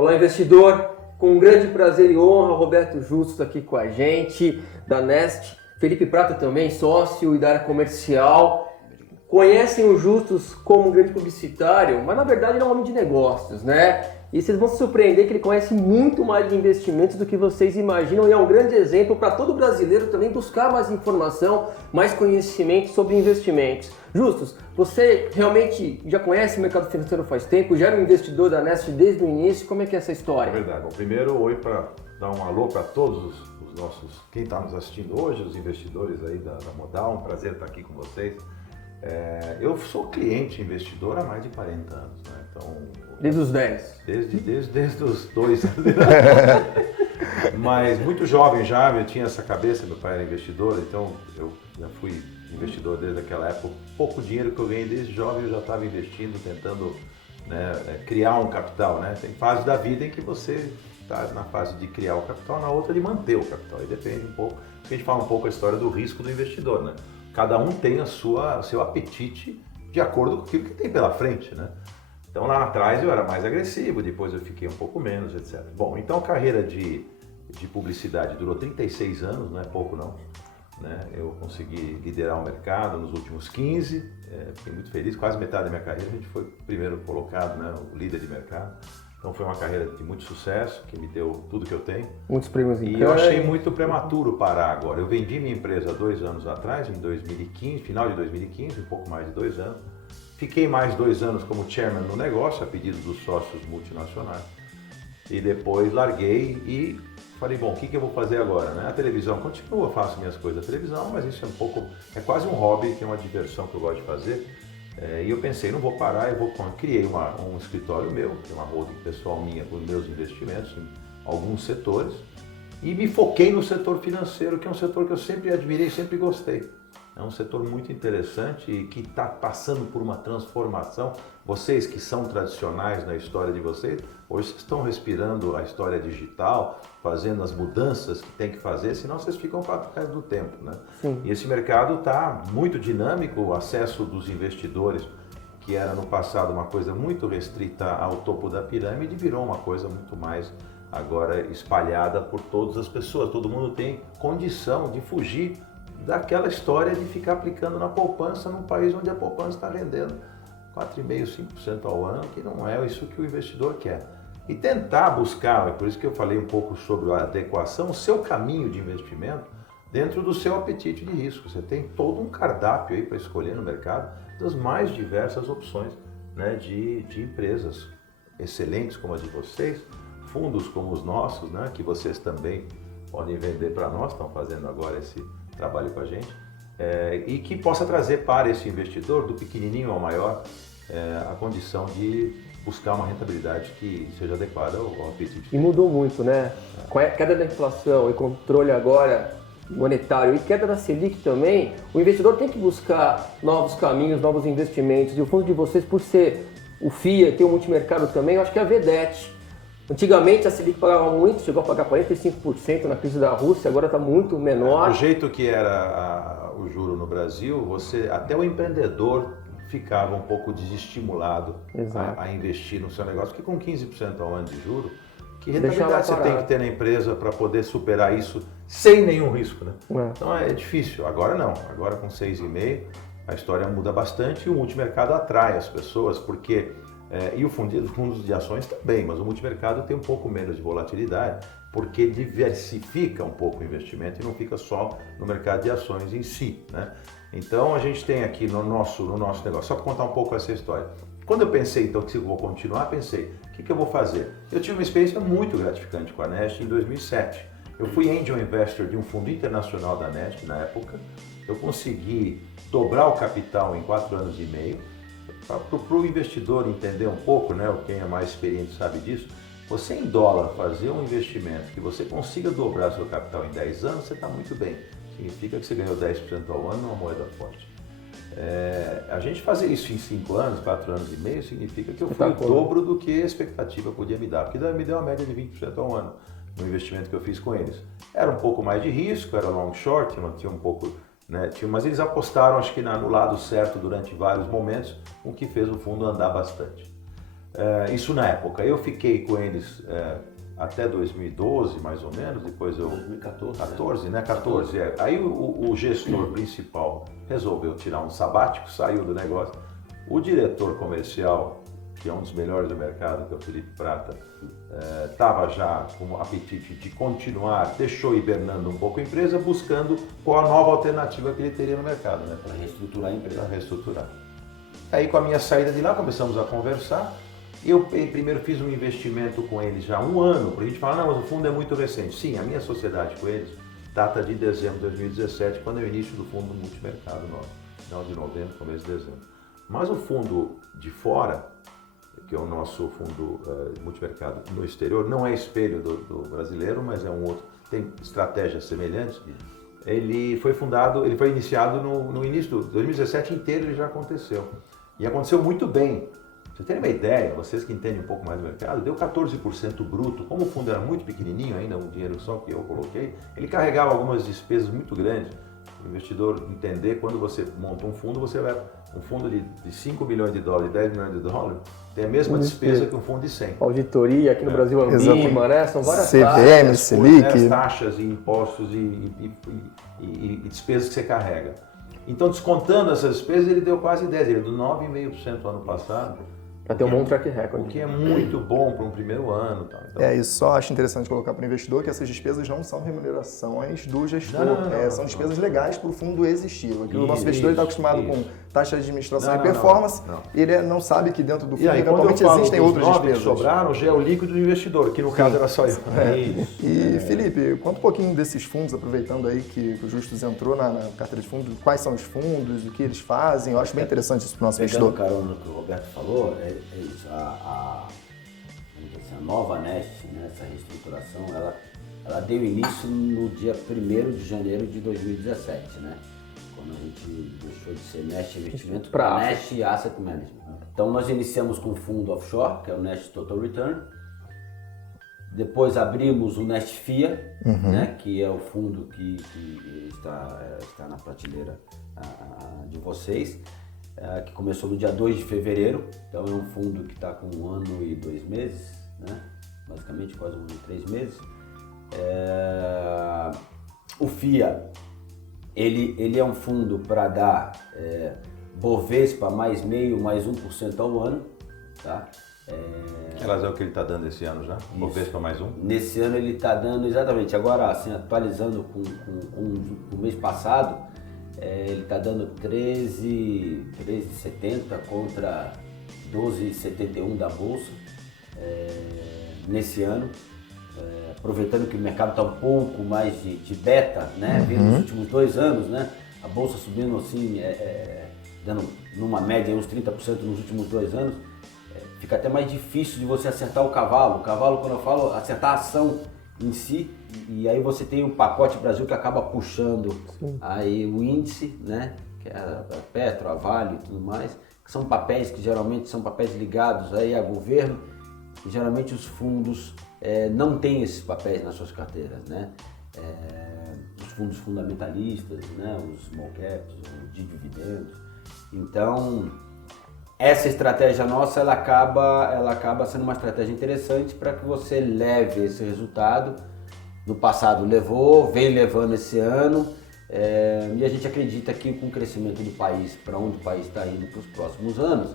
Olá, investidor! Com um grande prazer e honra, Roberto Justus aqui com a gente, da Nest. Felipe Prata também, sócio e da área comercial. Conhecem o Justus como um grande publicitário, mas na verdade ele é um homem de negócios, né? E vocês vão se surpreender que ele conhece muito mais de investimentos do que vocês imaginam e é um grande exemplo para todo brasileiro também buscar mais informação, mais conhecimento sobre investimentos. Justus, você realmente já conhece o mercado financeiro faz tempo, já era um investidor da Nest desde o início, como é que é essa história? É verdade. Bom, primeiro, oi para dar um alô para todos os nossos, quem está nos assistindo hoje, os investidores aí da Modal, um prazer estar aqui com vocês. Eu sou cliente investidor há mais de 40 anos, né? Então, desde os 10? Desde os 2. Mas muito jovem já, eu tinha essa cabeça, meu pai era investidor, então eu já fui investidor desde aquela época. Pouco dinheiro que eu ganhei desde jovem, eu já estava investindo, tentando, né, criar um capital, né? Tem fase da vida em que você está na fase de criar o capital, na outra de manter o capital. E depende um pouco, a gente fala um pouco a história do risco do investidor, né? Cada um tem o seu apetite de acordo com aquilo que tem pela frente, né? Então lá atrás eu era mais agressivo, depois eu fiquei um pouco menos, etc. Bom, então a carreira de publicidade durou 36 anos, não é pouco não, né? Eu consegui liderar o mercado nos últimos 15, fiquei muito feliz, quase metade da minha carreira a gente foi primeiro colocado, né, o líder de mercado. Então foi uma carreira de muito sucesso, que me deu tudo que eu tenho. Muitos prêmios em E eu achei muito prematuro parar agora. Eu vendi minha empresa 2 anos atrás, em 2015, final de 2015, um pouco mais de 2 anos. Fiquei mais 2 anos como chairman no negócio, a pedido dos sócios multinacionais. E depois larguei e falei, bom, o que eu vou fazer agora, né? A televisão continua, faço minhas coisas da televisão, mas isso é quase um hobby, que é uma diversão que eu gosto de fazer. E eu pensei, não vou parar, criei um escritório meu, que é uma holding pessoal minha com meus investimentos em alguns setores, e me foquei no setor financeiro, que é um setor que eu sempre admirei, sempre gostei. É um setor muito interessante e que está passando por uma transformação. Vocês que são tradicionais na história de vocês, hoje vocês estão respirando a história digital, fazendo as mudanças que tem que fazer, senão vocês ficam para trás do tempo, né? Sim. E esse mercado está muito dinâmico, o acesso dos investidores, que era no passado uma coisa muito restrita ao topo da pirâmide, virou uma coisa muito mais agora espalhada por todas as pessoas. Todo mundo tem condição de fugir daquela história de ficar aplicando na poupança num país onde a poupança está rendendo 4,5%, 5% ao ano, que não é isso que o investidor quer. E tentar buscar, é por isso que eu falei um pouco sobre a adequação, o seu caminho de investimento dentro do seu apetite de risco. Você tem todo um cardápio aí para escolher no mercado das mais diversas opções, né, de empresas excelentes como as de vocês, fundos como os nossos, né, que vocês também podem vender para nós, estão fazendo agora esse trabalho com a gente, e que possa trazer para esse investidor, do pequenininho ao maior, a condição de buscar uma rentabilidade que seja adequada ao apetite. E mudou muito, né? Com a queda da inflação e controle agora monetário e queda da Selic também, o investidor tem que buscar novos caminhos, novos investimentos. E o fundo de vocês, por ser o FIA, tem o multimercado também, eu acho que é a Vedete. Antigamente a Selic pagava muito, chegou a pagar 45% na crise da Rússia, agora está muito menor. Do jeito que era o juro no Brasil, até o empreendedor ficava um pouco desestimulado a investir no seu negócio, porque com 15% ao ano de juro, que rentabilidade você tem que ter na empresa para poder superar isso sem nenhum risco, né? Então é difícil. Agora não, agora com 6,5% a história muda bastante e o multimercado atrai as pessoas, porque e os fundos de ações também, mas o multimercado tem um pouco menos de volatilidade, porque diversifica um pouco o investimento e não fica só no mercado de ações em si, né? Então a gente tem aqui no nosso negócio, só para contar um pouco essa história. Quando eu pensei então que eu vou continuar, pensei, o que eu vou fazer? Eu tive uma experiência muito gratificante com a Nest em 2007. Eu fui angel investor de um fundo internacional da Nest na época, eu consegui dobrar o capital em 4 anos e meio. Para o investidor entender um pouco, né, quem é mais experiente sabe disso, você em dólar fazer um investimento que você consiga dobrar seu capital em 10 anos, você está muito bem. Significa que você ganhou 10% ao ano numa moeda forte. A gente fazer isso em 5 anos, 4 anos e meio, significa que eu fui o dobro do que a expectativa podia me dar, porque me deu uma média de 20% ao ano no investimento que eu fiz com eles. Era um pouco mais de risco, era long short, tinha um pouco... Né, mas eles apostaram, acho que no lado certo durante vários momentos, o que fez o fundo andar bastante. Isso na época. Eu fiquei com eles até 2012, mais ou menos, depois eu... 2014. 14, né? 14, Aí o gestor principal resolveu tirar um sabático, saiu do negócio. O diretor comercial, que é um dos melhores do mercado, que é o Felipe Prata, estava já com o apetite de continuar, deixou hibernando um pouco a empresa, buscando qual a nova alternativa que ele teria no mercado, né? Para reestruturar a empresa. Para reestruturar. Aí com a minha saída de lá, começamos a conversar. Eu primeiro fiz um investimento com eles já há um ano, porque a gente fala, não, mas o fundo é muito recente. Sim, a minha sociedade com eles data de dezembro de 2017, quando é o início do fundo multimercado, final de novembro, começo de dezembro. Mas o fundo de fora, que é o nosso fundo multimercado no exterior, não é espelho do brasileiro, mas é um outro, tem estratégias semelhantes. Ele foi iniciado no início de 2017 inteiro, ele já aconteceu. E aconteceu muito bem. Pra vocês terem uma ideia, vocês que entendem um pouco mais do mercado, deu 14% bruto. Como o fundo era muito pequenininho ainda, um dinheiro só que eu coloquei, ele carregava algumas despesas muito grandes. O investidor entender, quando você monta um fundo, você vai... Um fundo de 5 milhões de dólares, 10 milhões de dólares, tem a mesma despesa que um fundo de 100. Auditoria, aqui no Brasil, Ambima, né? São várias CVM, taxas, Selic. Taxas e impostos e despesas que você carrega. Então, descontando essas despesas, ele deu quase 10%, ele deu 9,5% ano passado. Para ter um bom track record. O que é muito bom para um primeiro ano. Tá? Então, e só acho interessante colocar para o investidor que essas despesas não são remunerações do gestor, são despesas legais para o fundo existir. O nosso investidor está acostumado com taxa de administração e performance, ele não sabe que dentro do fundo eventualmente existem outras despesas. Que sobraram já é o líquido do investidor, que no caso era só isso. E Felipe, conta um pouquinho desses fundos, aproveitando aí que o Justus entrou na carteira de fundos, quais são os fundos, o que eles fazem, eu acho bem interessante isso para o nosso investidor. Pegando carona no que o Roberto falou, a nova Nest, né, essa reestruturação, ela deu início no dia 1º de janeiro de 2017, né? Quando a gente deixou de ser Nest Investimento para Nest Asset Management. Então nós iniciamos com o fundo offshore, que é o Nest Total Return. Depois abrimos o Nest FIA, né, que é o fundo que está na prateleira de vocês. Que começou no dia 2 de fevereiro, então é um fundo que está com 1 ano e 2 meses, né? Basicamente quase 1 ano e 3 meses. O FIA, ele é um fundo para dar Bovespa mais meio, mais 1% ao ano, tá? Aliás, é o que ele está dando esse ano já? Bovespa mais 1? Nesse ano ele está dando, exatamente, agora assim, atualizando com o mês passado, ele está dando 13,70 contra 12,71 da Bolsa nesse ano. Aproveitando que o mercado está um pouco mais de beta, né? Vendo nos últimos 2 anos, né? A Bolsa subindo assim, dando numa média uns 30% nos últimos 2 anos. Fica até mais difícil de você acertar o cavalo. O cavalo, quando eu falo, acertar a ação em si, e aí você tem o pacote Brasil que acaba puxando aí o índice, né, que é a Petro, a Vale e tudo mais, que são papéis que geralmente são papéis ligados aí a governo, e geralmente os fundos não têm esses papéis nas suas carteiras, né, os fundos fundamentalistas, né, os small caps, os de dividendos. Então, essa estratégia nossa, ela acaba sendo uma estratégia interessante para que você leve esse resultado. No passado levou, vem levando esse ano, e a gente acredita que com o crescimento do país, para onde o país está indo para os próximos anos,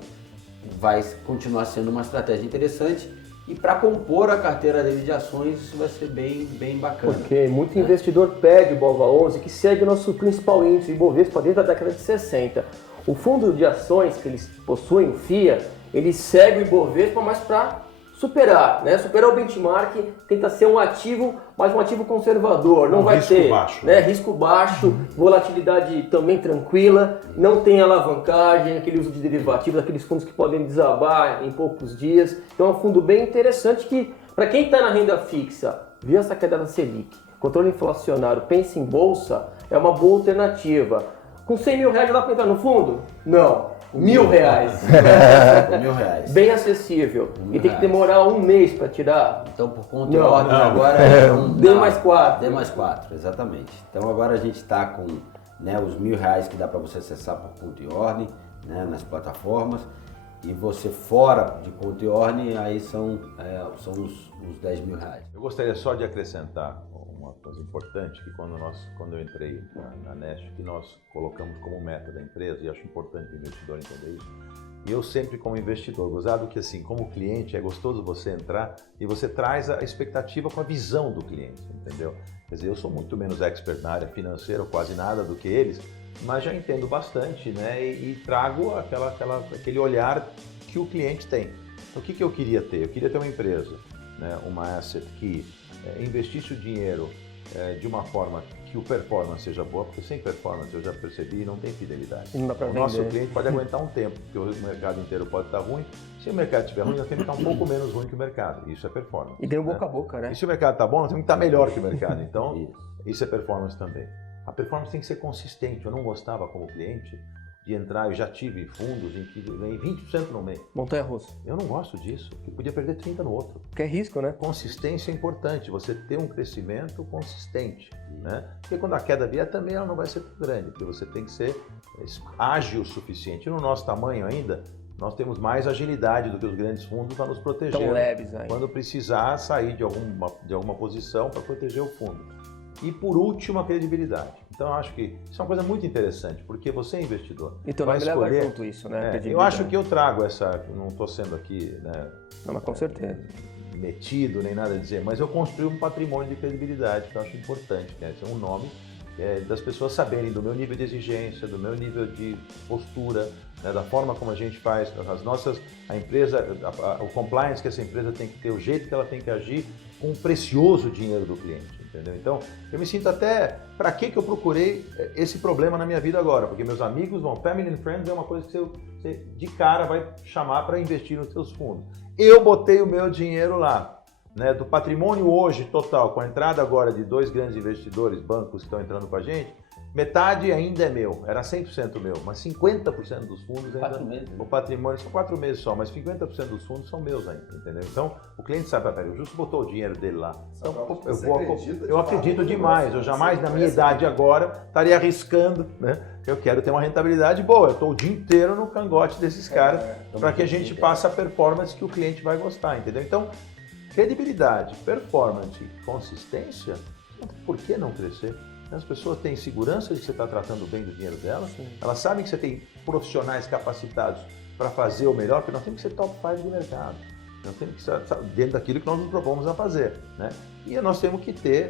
vai continuar sendo uma estratégia interessante. E para compor a carteira dele de ações, isso vai ser bem bacana. Porque muito investidor pede o BOVA11, que segue o nosso principal índice, o Ibovespa, desde a década de 60. O fundo de ações que eles possuem, o FIA, ele segue o Ibovespa, mas para superar, né? Superar o benchmark, tenta ser um ativo, mas um ativo conservador. Não vai ter baixo, né? Risco baixo, volatilidade também tranquila, não tem alavancagem, aquele uso de derivativos, aqueles fundos que podem desabar em poucos dias. Então é um fundo bem interessante que, para quem está na renda fixa, viu essa queda da Selic, controle inflacionário, pensa em bolsa, é uma boa alternativa. Com 100 mil reais dá para entrar no fundo? Não. R$1.000. R$1.000. Bem acessível. E tem que demorar 1 mês para tirar. Então, por conta de ordem, agora é D mais 4. D mais 4, exatamente. Então, agora a gente está com, né, os R$1.000 que dá para você acessar por conta e ordem, né, nas plataformas. E você fora de conta e ordem, aí são os R$10.000. Eu gostaria só de acrescentar uma coisa importante, que quando eu entrei na Nest, que nós colocamos como meta da empresa, e acho importante o investidor entender isso, e eu sempre como investidor, gozado que assim, como cliente, é gostoso você entrar e você traz a expectativa com a visão do cliente, entendeu? Quer dizer, eu sou muito menos expert na área financeira, quase nada do que eles, mas já entendo bastante, né? E trago aquele olhar que o cliente tem. Então, o que eu queria ter? Eu queria ter uma empresa, né? Uma asset que investisse o dinheiro de uma forma que o performance seja boa, porque sem performance, eu já percebi, não tem fidelidade. Não dá pra O vender. nosso cliente pode aguentar um tempo, porque o mercado inteiro pode estar ruim. Se o mercado estiver ruim, nós temos que estar um pouco menos ruim que o mercado. Isso é performance. E ganha né? boca a boca, né? E se o mercado está bom, nós temos que estar melhor que o mercado. Então, isso é performance também. A performance tem que ser consistente. Eu não gostava, como cliente, de entrar. Eu já tive fundos em que ganhei 20% no mês. Montanha-russa. Eu não gosto disso, porque podia perder 30% no outro. Que é risco, né? Consistência é importante, você ter um crescimento consistente, né? Porque quando a queda vier também ela não vai ser tão grande, porque você tem que ser ágil o suficiente. E no nosso tamanho ainda, nós temos mais agilidade do que os grandes fundos para nos proteger. Tão leves aí. Quando precisar sair de alguma posição para proteger o fundo. E por último, a credibilidade. Então eu acho que isso é uma coisa muito interessante, porque você é investidor. Então vai vai leva escolher... junto isso, né? eu acho que eu trago essa, não estou sendo aqui, né, Não, mas com certeza. metido nem nada a dizer, mas eu construí um patrimônio de credibilidade que eu acho importante, que é um nome das pessoas saberem do meu nível de exigência, do meu nível de postura, né, da forma como a gente faz a empresa, o compliance que essa empresa tem que ter, o jeito que ela tem que agir com o precioso dinheiro do cliente. Entendeu? Então, eu me sinto até... Para que eu procurei esse problema na minha vida agora? Porque meus amigos vão... Family and Friends é uma coisa que você de cara vai chamar para investir nos seus fundos. Eu botei o meu dinheiro lá. Né? Do patrimônio hoje total, com a entrada agora de 2 grandes investidores, bancos que estão entrando com a gente, metade ainda é meu, era 100% meu, mas 50% dos fundos ainda... 4 meses. O patrimônio são 4 meses só, mas 50% dos fundos são meus ainda, entendeu? Então, o cliente sabe, peraí, o Justo botou o dinheiro dele lá. Então, eu acredito demais, eu jamais na minha idade agora estaria arriscando, né? Eu quero ter uma rentabilidade boa, eu estou o dia inteiro no cangote desses caras para que a gente passe a performance que o cliente vai gostar, entendeu? Então, credibilidade, performance, consistência, por que não crescer? As pessoas têm segurança de que você está tratando bem do dinheiro delas, elas sabem que você tem profissionais capacitados para fazer o melhor, porque nós temos que ser top 5 do mercado, nós temos que estar dentro daquilo que nós nos propomos a fazer, né? E nós temos que ter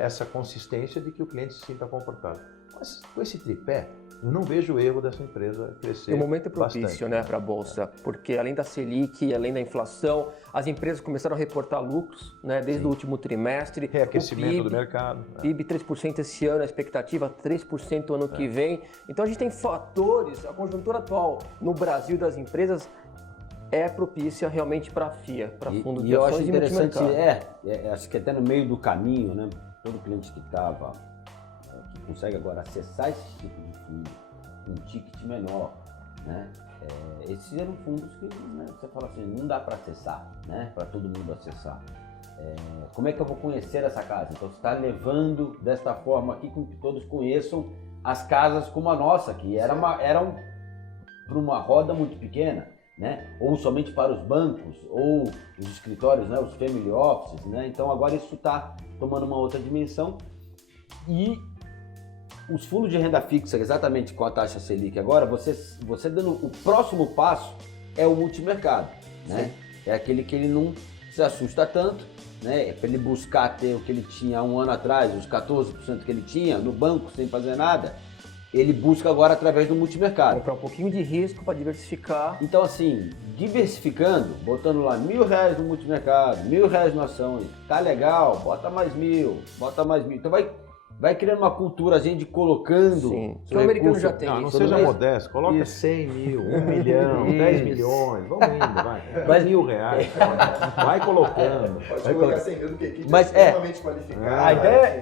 essa consistência de que o cliente se sinta confortável. Mas com esse tripé, eu não vejo erro dessa empresa crescer. E o momento é propício, bastante, né, para a Bolsa, porque além da Selic, além da inflação, as empresas começaram a reportar lucros, né, desde o último trimestre. Reaquecimento do mercado. PIB 3% esse ano, a expectativa 3% ano que vem. Então a gente tem fatores, a conjuntura atual no Brasil das empresas é propícia realmente para a FIA, para fundo de eu ações acho e interessante, multimercado. acho que até no meio do caminho, né, todo cliente que consegue agora acessar esse tipo de fundo com um ticket menor, né? Esses eram fundos que, né, você fala assim, não dá para acessar, né? Para todo mundo acessar. Como é que eu vou conhecer essa casa? Então você está levando desta forma aqui com que todos conheçam as casas como a nossa, que eram para uma roda muito pequena, né? Ou somente para os bancos, ou os escritórios, né? Os family offices, né? Então agora isso está tomando uma outra dimensão. E os fundos de renda fixa, exatamente com a taxa Selic agora, você dando o próximo passo é o multimercado, né? É aquele que ele não se assusta tanto, né? É para ele buscar ter o que ele tinha há um ano atrás, os 14% que ele tinha no banco sem fazer nada, ele busca agora através do multimercado. Comprar um pouquinho de risco para diversificar. Então assim, diversificando, botando lá R$1.000 no multimercado, R$1.000 no ações, tá legal, bota mais 1.000, bota mais 1.000. Então vai criando uma cultura, a gente colocando... Sim, que o americano já tem não isso. seja modesto, coloca isso. 100 mil, 1 milhão, 10 milhões, vamos indo, vai. R$10.000, vai colocando. Pode colocar 100 mil do que aqui, mas extremamente qualificado. A ideia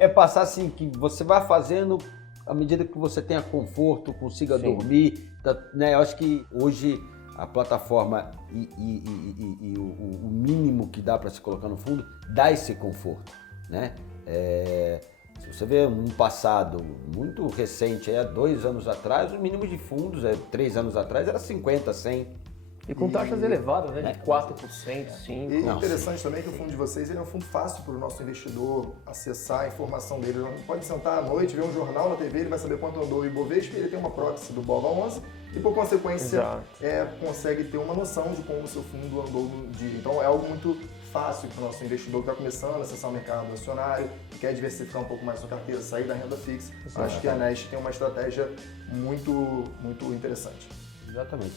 é passar assim, que você vai fazendo à medida que você tenha conforto, consiga dormir, né? Eu acho que hoje a plataforma e o mínimo que dá para se colocar no fundo dá esse conforto, né? Se você vê um passado muito recente, há 2 anos atrás, o mínimo de fundos, 3 anos atrás, era 50, 100. E com taxas elevadas, né? De 4%, 5%. E interessante também que o fundo de vocês ele é um fundo fácil para o nosso investidor acessar a informação dele. Ele pode sentar à noite, ver um jornal na TV, ele vai saber quanto andou o Ibovespa, ele tem uma proxy do BOVA11 e, por consequência, consegue ter uma noção de como o seu fundo andou no dia. Então, é algo muito fácil para o nosso investidor que está começando a acessar o mercado acionário, quer diversificar um pouco mais sua carteira, sair da renda fixa. Acho que a Nest tem uma estratégia muito, muito interessante. Exatamente.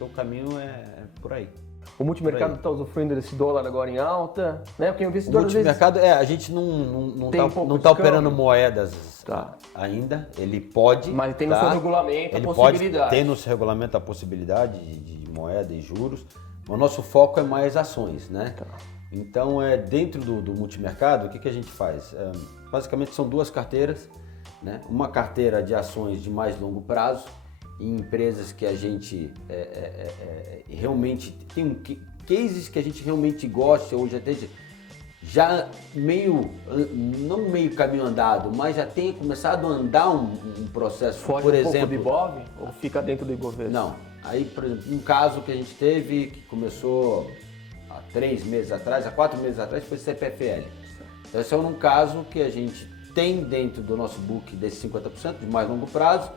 O caminho é por aí. O multimercado está usufruindo desse dólar agora em alta, né? Porque o investidor o multimercado, a gente não está operando moedas ainda. Ele pode. Mas tem no seu regulamento a possibilidade. Tem no seu regulamento a possibilidade de moeda e juros. O nosso foco é mais ações, né? Então, dentro do multimercado, o que a gente faz? Basicamente são 2 carteiras, né? Uma carteira de ações de mais longo prazo, em empresas que a gente realmente tem cases que a gente realmente gosta, ou já não meio caminho andado, mas já tem começado a andar um processo. Foge por exemplo, exemplo, do Ibov ou fica dentro do Ibovespa? Não. Aí, por exemplo, um caso que a gente teve, que começou há 3 meses atrás, há 4 meses atrás, foi CPFL. Então, esse é um caso que a gente tem dentro do nosso book desse 50% de mais longo prazo.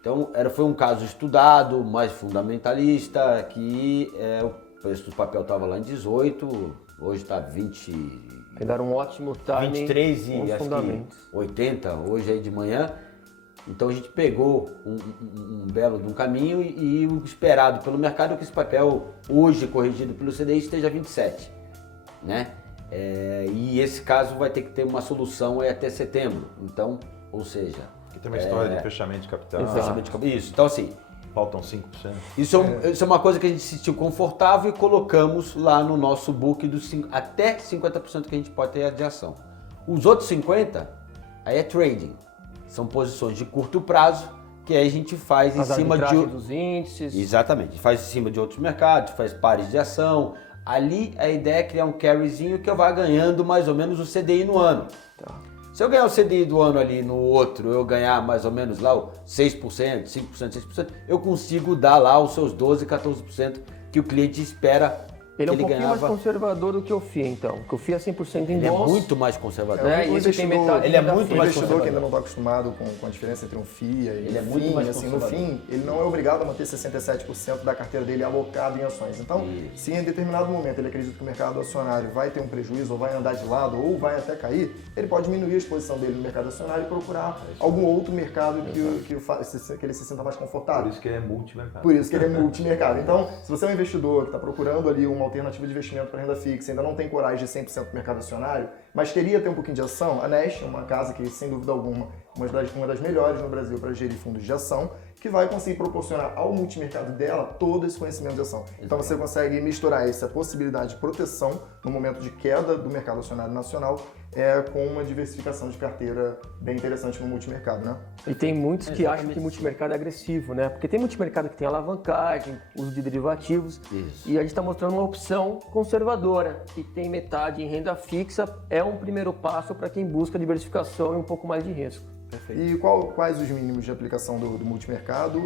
Então, foi um caso estudado, mais fundamentalista, que o preço do papel estava lá em 18, hoje está 20... Vai dar um ótimo timing 23 e acho que 80, hoje aí de manhã. Então, a gente pegou um belo de um caminho e o esperado pelo mercado é que esse papel, hoje corrigido pelo CDI, esteja 27, né? E esse caso vai ter que ter uma solução até setembro. Então, ou seja... Que tem uma história de fechamento de capital. Isso, então assim... Faltam 5%. Isso é uma coisa que a gente se sentiu confortável e colocamos lá no nosso book até 50% que a gente pode ter de ação. Os outros 50%, aí é trading. São posições de curto prazo que aí a gente faz em cima dos índices. Exatamente. Faz em cima de outros mercados, faz pares de ação. Ali a ideia é criar um carryzinho que eu vá ganhando mais ou menos o CDI no ano. Se eu ganhar o CDI do ano ali no outro, eu ganhar mais ou menos lá o 6%, 5%, 6%, eu consigo dar lá os seus 12%, 14% que o cliente espera. Ele é um pouquinho mais conservador do que o FIA, então. Porque o FIA é 100% em Ele bolsa. é muito mais conservador. Ele é muito mais investidor que ainda não está acostumado com a diferença entre um FIA e um FIM, assim, no fim, ele não é obrigado a manter 67% da carteira dele alocado em ações. Então, se em determinado momento ele acredita que o mercado acionário vai ter um prejuízo, ou vai andar de lado, ou vai até cair, ele pode diminuir a exposição dele no mercado acionário e procurar algum outro mercado que ele se sinta mais confortável. Por isso que ele é multimercado. Por isso que ele é multimercado. Então, se você é um investidor que está procurando ali uma alternativa de investimento para renda fixa, ainda não tem coragem de 100% do mercado acionário, mas queria ter um pouquinho de ação, a Nest é uma casa que, sem dúvida alguma, uma das melhores no Brasil para gerir fundos de ação, que vai conseguir proporcionar ao multimercado dela todo esse conhecimento de ação. Então você consegue misturar essa possibilidade de proteção no momento de queda do mercado acionário nacional com uma diversificação de carteira bem interessante no multimercado, né? E tem muitos que acham que multimercado é agressivo, né? Porque tem multimercado que tem alavancagem, uso de derivativos, e a gente está mostrando uma opção conservadora, que tem metade em renda fixa, é um primeiro passo para quem busca diversificação e um pouco mais de risco. Perfeito. E quais os mínimos de aplicação do multimercado?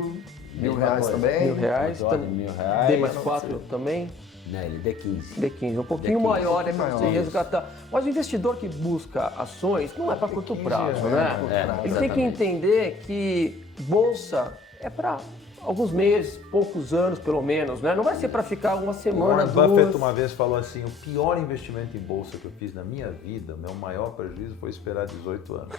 R$1.000 também? R$1.000. D mais 4 também? Não, ele D15. D15, um pouquinho maior, para você resgatar. Mas o investidor que busca ações não é para curto prazo, né? Ele tem que entender que bolsa é para alguns meses, poucos anos pelo menos, né? Não vai ser para ficar uma semana, duas. Warren Buffett uma vez falou assim, o pior investimento em bolsa que eu fiz na minha vida, meu maior prejuízo foi esperar 18 anos.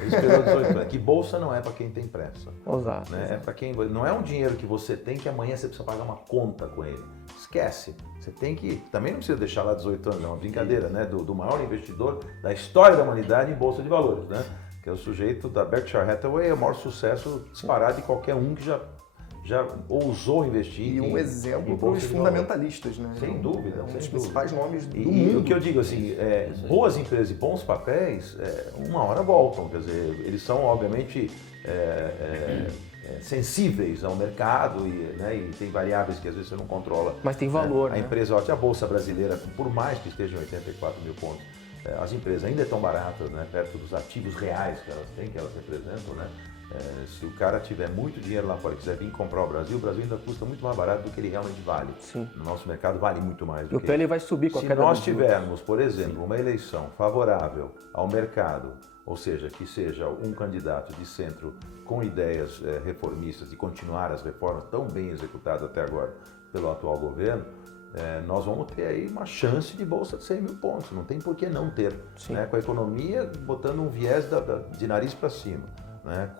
Ele esperou 18 anos. Que bolsa não é para quem tem pressa. Exato. Né? É para quem não é um dinheiro que você tem que amanhã você precisa pagar uma conta com ele. Esquece. Você tem que... Também não precisa deixar lá 18 anos, é uma brincadeira, né? Do maior investidor da história da humanidade em bolsa de valores, né? Que é o sujeito da Berkshire Hathaway, é o maior sucesso disparado de qualquer um que já ousou investir e um exemplo para os fundamentalistas, né? Sem dúvida. Um dos principais nomes do mundo. E o que eu digo assim, boas empresas e bons papéis, uma hora voltam, quer dizer, eles são obviamente sensíveis ao mercado e tem variáveis que às vezes você não controla. Mas tem valor, A empresa, a Bolsa Brasileira, por mais que esteja em 84 mil pontos, as empresas ainda estão baratas, né, perto dos ativos reais que elas têm, que elas representam, né? Se o cara tiver muito dinheiro lá fora e quiser vir comprar o Brasil ainda custa muito mais barato do que ele realmente vale. Sim. No nosso mercado vale muito mais. E o PL vai subir com a queda Se nós dos juros. tivermos, por exemplo, uma eleição favorável ao mercado, ou seja, que seja um candidato de centro com ideias reformistas de continuar as reformas tão bem executadas até agora pelo atual governo, nós vamos ter aí uma chance de bolsa de 100 mil pontos. Não tem por que não ter. Né? Com a economia botando um viés de nariz para cima. Né?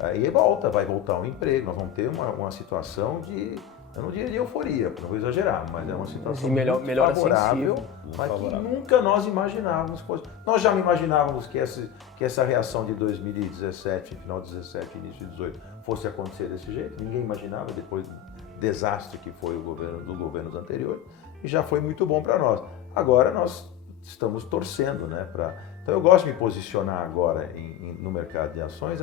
Aí vai voltar um emprego, nós vamos ter uma situação de, eu não diria de euforia, não vou exagerar, mas é uma situação muito favorável, mas que nunca nós imaginávamos. Nós já imaginávamos que essa reação de 2017, final de 17, início de 18, fosse acontecer desse jeito, ninguém imaginava depois do desastre que foi dos governos anteriores, e já foi muito bom para nós. Agora nós estamos torcendo, né, Então eu gosto de me posicionar agora no mercado de ações,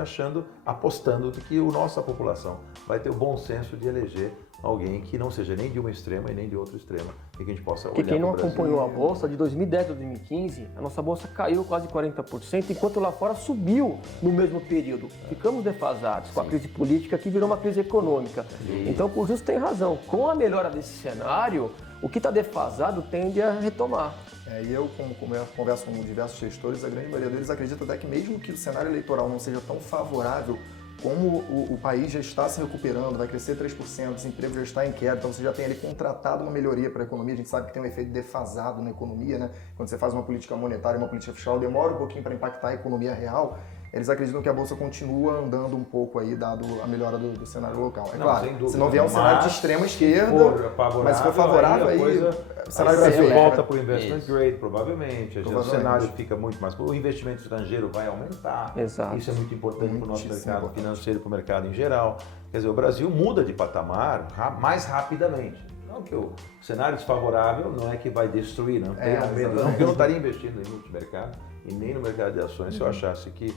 apostando que a nossa população vai ter o bom senso de eleger alguém que não seja nem de uma extrema e nem de outra extrema, e que a gente possa olhar para o Brasil. Porque quem não acompanhou a Bolsa, de 2010 a 2015, a nossa Bolsa caiu quase 40%, enquanto lá fora subiu no mesmo período. Ficamos defasados com a crise política, que virou uma crise econômica. Então, o Justo tem razão. Com a melhora desse cenário, o que está defasado tende a retomar. E eu, como converso com diversos gestores, a grande maioria deles acredita até que mesmo que o cenário eleitoral não seja tão favorável, como o país já está se recuperando, vai crescer 3%, o desemprego já está em queda, então você já tem ali contratado uma melhoria para a economia. A gente sabe que tem um efeito defasado na economia, né? Quando você faz uma política monetária, uma política fiscal, demora um pouquinho para impactar a economia real. Eles acreditam que a Bolsa continua andando um pouco aí, dado a melhora do cenário local. É claro, se não vier um cenário de extrema esquerda, mas se for favorável, aí o cenário brasileiro volta para o investment grade, provavelmente. O cenário fica muito mais... O investimento estrangeiro vai aumentar. Exato. Isso é muito importante para o nosso mercado financeiro, para o mercado em geral. Quer dizer, o Brasil muda de patamar mais rapidamente. Não que o cenário desfavorável não é que vai destruir, não tenham medo. Não, porque eu não estaria investindo em multimercado e nem no mercado de ações se eu achasse que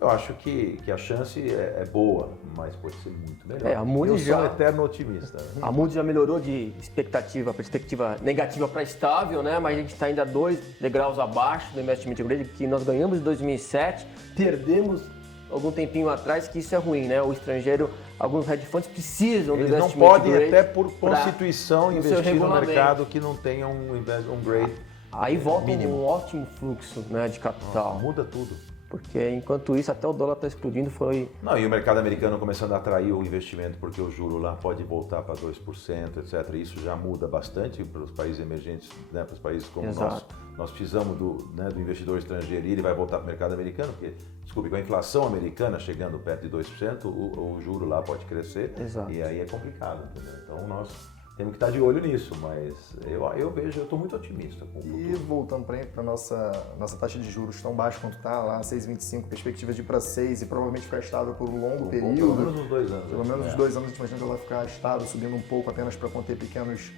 eu acho que a chance é boa, mas pode ser muito melhor. A Moody's eu sou um eterno otimista. Né? A Moody's já melhorou de perspectiva negativa para estável, né? Mas a gente está ainda 2 degraus abaixo do investment grade, que nós ganhamos em 2007, perdemos algum tempinho atrás, que isso é ruim, né? O estrangeiro, alguns hedge funds precisam do investment grade. Eles não podem, até por constituição, investir no mercado que não tenha um grade. Aí volta um ótimo fluxo, né, de capital. Muda tudo. Porque enquanto isso, até o dólar está explodindo, Não, e o mercado americano começando a atrair o investimento, porque o juro lá pode voltar para 2%, etc. Isso já muda bastante para os países emergentes, né, para os países como nós. Nós precisamos do investidor estrangeiro e ele vai voltar para o mercado americano, porque, desculpe, com a inflação americana chegando perto de 2%, o juro lá pode crescer. Exato. E aí é complicado, entendeu? Então nós temos que estar de olho nisso, mas eu estou muito otimista com o futuro. E voltando para a nossa taxa de juros tão baixa quanto está, lá 6,25, perspectiva de ir para 6 e provavelmente ficar estável por um longo período. Pelo menos uns 2 anos. Pelo menos uns 2 anos a gente imagina que ela vai ficar estável, subindo um pouco apenas para conter pequenas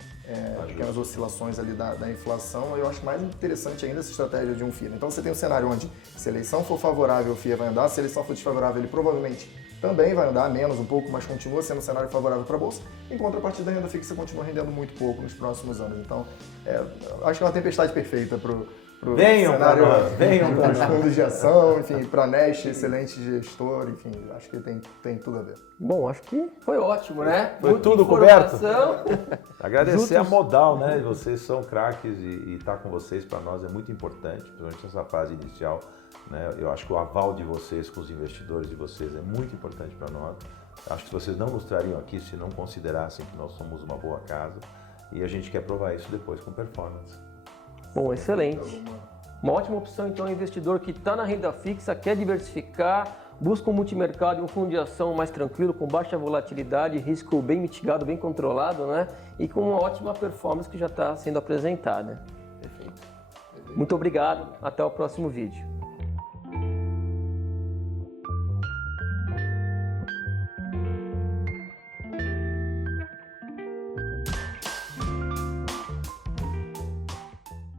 oscilações ali da inflação. Eu acho mais interessante ainda essa estratégia de um FIA. Então você tem um cenário onde, se a eleição for favorável, o FIA vai andar, se a eleição for desfavorável, ele provavelmente também vai andar menos um pouco, mas continua sendo um cenário favorável para a Bolsa. Em contrapartida, a renda fixa continua rendendo muito pouco nos próximos anos. Então, acho que é uma tempestade perfeita para o cenário, para os fundos de ação, enfim, para a Nest, excelente gestor, enfim, acho que tem tudo a ver. Bom, acho que foi ótimo, né? Foi muita tudo coberto. Agradecer a Justus. Modal, né? Vocês são craques e estar com vocês para nós é muito importante, principalmente nessa fase inicial. Né? Eu acho que o aval de vocês com os investidores de vocês é muito importante para nós. Acho que vocês não nos trariam aqui se não considerassem que nós somos uma boa casa e a gente quer provar isso depois com performance. Bom, excelente. Uma ótima opção, então, é um investidor que está na renda fixa, quer diversificar, busca um multimercado e um fundo de ação mais tranquilo, com baixa volatilidade, risco bem mitigado, bem controlado, né? E com uma ótima performance que já está sendo apresentada. Perfeito. Muito obrigado, até o próximo vídeo.